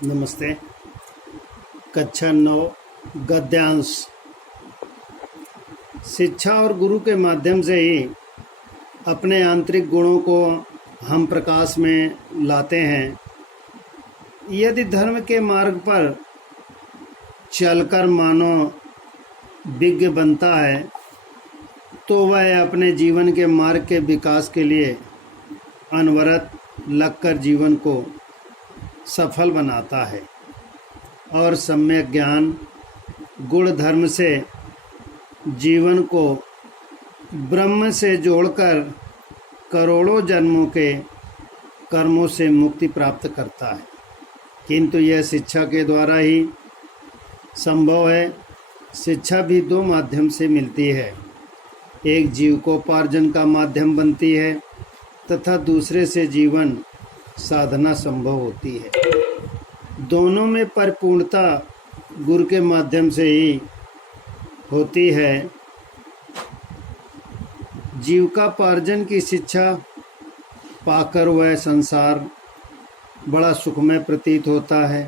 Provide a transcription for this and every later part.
नमस्ते। कक्षा 9 गद्यांश। शिक्षा और गुरु के माध्यम से ही अपने आंतरिक गुणों को हम प्रकाश में लाते हैं। यदि धर्म के मार्ग पर चलकर मानो विज्ञ बनता है तो वह अपने जीवन के मार्ग के विकास के लिए अनवरत लगकर जीवन को सफल बनाता है और सम्यक ज्ञान गुण धर्म से जीवन को ब्रह्म से जोड़कर करोड़ों जन्मों के कर्मों से मुक्ति प्राप्त करता है। किंतु यह शिक्षा के द्वारा ही संभव है। शिक्षा भी दो माध्यम से मिलती है, एक जीविकोपार्जन का माध्यम बनती है तथा दूसरे से जीवन साधना संभव होती है। दोनों में परिपूर्णता गुरु के माध्यम से ही होती है। जीविकोपार्जन की शिक्षा पाकर वह संसार बड़ा सुखमय प्रतीत होता है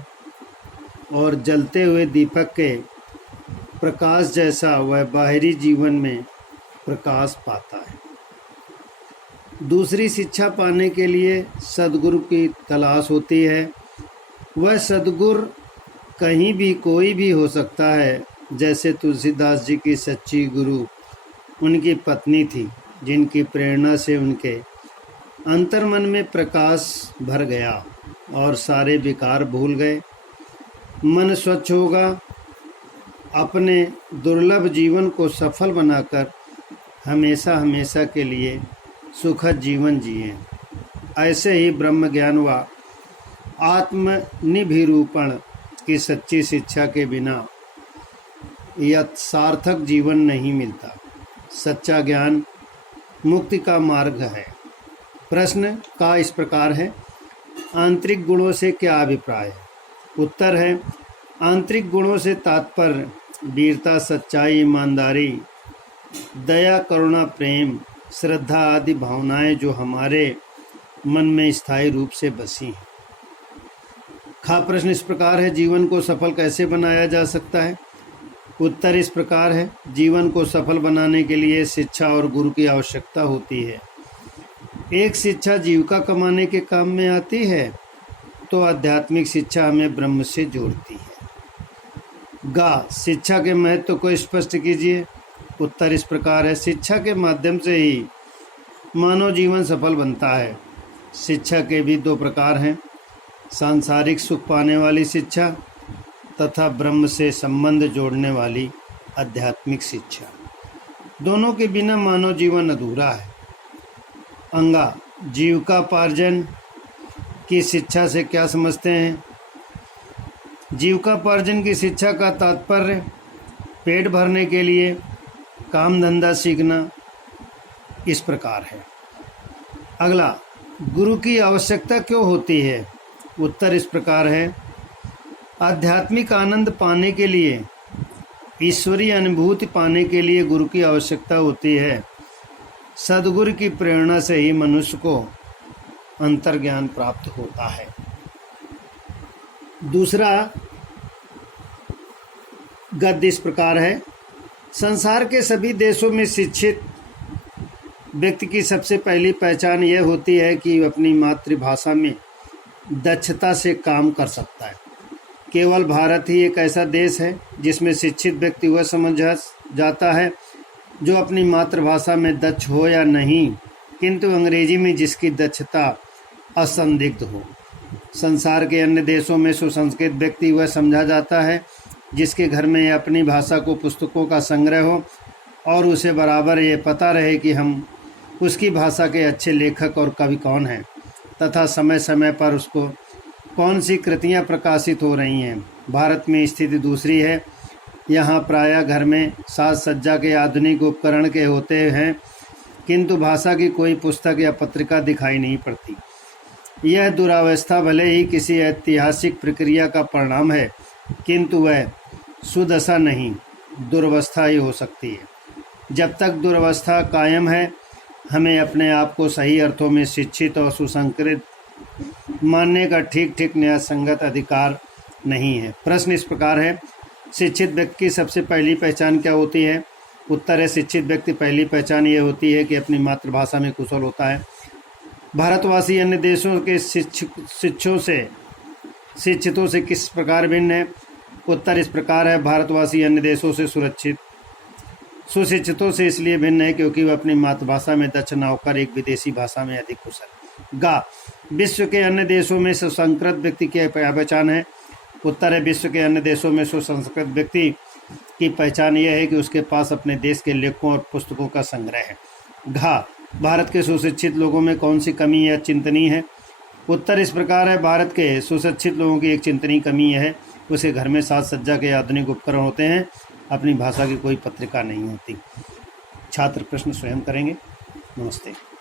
और जलते हुए दीपक के प्रकाश जैसा वह बाहरी जीवन में प्रकाश पाता है। दूसरी शिक्षा पाने के लिए सद्गुरु की तलाश होती है। वह सद्गुरु कहीं भी कोई भी हो सकता है। जैसे तुलसीदास जी की सच्ची गुरु उनकी पत्नी थी, जिनकी प्रेरणा से उनके अंतर्मन में प्रकाश भर गया और सारे विकार भूल गए। मन स्वच्छ होगा। अपने दुर्लभ जीवन को सफल बनाकर हमेशा हमेशा के लिए सुखद जीवन जिए। ऐसे ही ब्रह्म ज्ञान व आत्मनिभिरूपण की सच्ची शिक्षा के बिना यह सार्थक जीवन नहीं मिलता। सच्चा ज्ञान मुक्ति का मार्ग है। प्रश्न का इस प्रकार है, आंतरिक गुणों से क्या अभिप्राय है? उत्तर है, आंतरिक गुणों से तात्पर्य वीरता, सच्चाई, ईमानदारी, दया, करुणा, प्रेम, श्रद्धा आदि भावनाएं जो हमारे मन में स्थायी रूप से बसी हैं। खा प्रश्न इस प्रकार है, जीवन को सफल कैसे बनाया जा सकता है? उत्तर इस प्रकार है, जीवन को सफल बनाने के लिए शिक्षा और गुरु की आवश्यकता होती है। एक शिक्षा जीविका कमाने के काम में आती है तो आध्यात्मिक शिक्षा हमें ब्रह्म से जोड़ती है। गा शिक्षा के महत्व को स्पष्ट कीजिए। उत्तर इस प्रकार है, शिक्षा के माध्यम से ही मानव जीवन सफल बनता है। शिक्षा के भी दो प्रकार हैं, सांसारिक सुख पाने वाली शिक्षा तथा ब्रह्म से संबंध जोड़ने वाली आध्यात्मिक शिक्षा। दोनों के बिना मानव जीवन अधूरा है। अंगा जीविकोपार्जन की शिक्षा से क्या समझते हैं? जीविकोपार्जन की शिक्षा का तात्पर्य पेट भरने के लिए काम धंधा सीखना इस प्रकार है। अगला, गुरु की आवश्यकता क्यों होती है? उत्तर इस प्रकार है, आध्यात्मिक आनंद पाने के लिए, ईश्वरीय अनुभूति पाने के लिए गुरु की आवश्यकता होती है। सद्गुरु की प्रेरणा से ही मनुष्य को अंतर्ज्ञान प्राप्त होता है। दूसरा गद्य इस प्रकार है, संसार के सभी देशों में शिक्षित व्यक्ति की सबसे पहली पहचान यह होती है कि वह अपनी मातृभाषा में दक्षता से काम कर सकता है। केवल भारत ही एक ऐसा देश है जिसमें शिक्षित व्यक्ति वह समझ जाता है जो अपनी मातृभाषा में दक्ष हो या नहीं, किंतु अंग्रेजी में जिसकी दक्षता असंदिग्ध हो। संसार के अन्य देशों में सुसंस्कृत व्यक्ति वह समझा जाता है जिसके घर में अपनी भाषा को पुस्तकों का संग्रह हो और उसे बराबर ये पता रहे कि हम उसकी भाषा के अच्छे लेखक और कवि कौन हैं तथा समय समय पर उसको कौन सी कृतियाँ प्रकाशित हो रही हैं। भारत में स्थिति दूसरी है। यहाँ प्रायः घर में साज सज्जा के आधुनिक उपकरण के होते हैं, किंतु भाषा की कोई पुस्तक या पत्रिका दिखाई नहीं पड़ती। यह दुरावस्था भले ही किसी ऐतिहासिक प्रक्रिया का परिणाम है, किंतु वह सुदशा नहीं, दुर्वस्था ही हो सकती है। जब तक दुर्वस्था कायम है, हमें अपने आप को सही अर्थों में शिक्षित और सुसंस्कृत मानने का ठीक ठीक न्याय संगत अधिकार नहीं है। प्रश्न इस प्रकार है, शिक्षित व्यक्ति की सबसे पहली पहचान क्या होती है? उत्तर है, शिक्षित व्यक्ति पहली पहचान ये होती है कि अपनी मातृभाषा में कुशल होता है। भारतवासी अन्य देशों के शिक्षितों से किस प्रकार भिन्न है? उत्तर इस प्रकार है, भारतवासी अन्य देशों से सुशिक्षितों से इसलिए भिन्न है क्योंकि वह अपनी मातृभाषा में दक्ष न होकर एक विदेशी भाषा में अधिक कुशल। गा, विश्व के अन्य देशों में सुसंस्कृत व्यक्ति की पहचान है? उत्तर है, विश्व के अन्य देशों में सुसंस्कृत व्यक्ति की पहचान यह है कि उसके पास अपने देश के लेखों और पुस्तकों का संग्रह है। घा, भारत के सुशिक्षित लोगों में कौन सी कमी या चिंतनीय है? उत्तर इस प्रकार है, भारत के सुशिक्षित लोगों की एक चिंतनीय कमी यह है, उसे घर में साज सज्जा के आधुनिक उपकरण होते हैं, अपनी भाषा की कोई पत्रिका नहीं होती। छात्र प्रश्न स्वयं करेंगे। नमस्ते।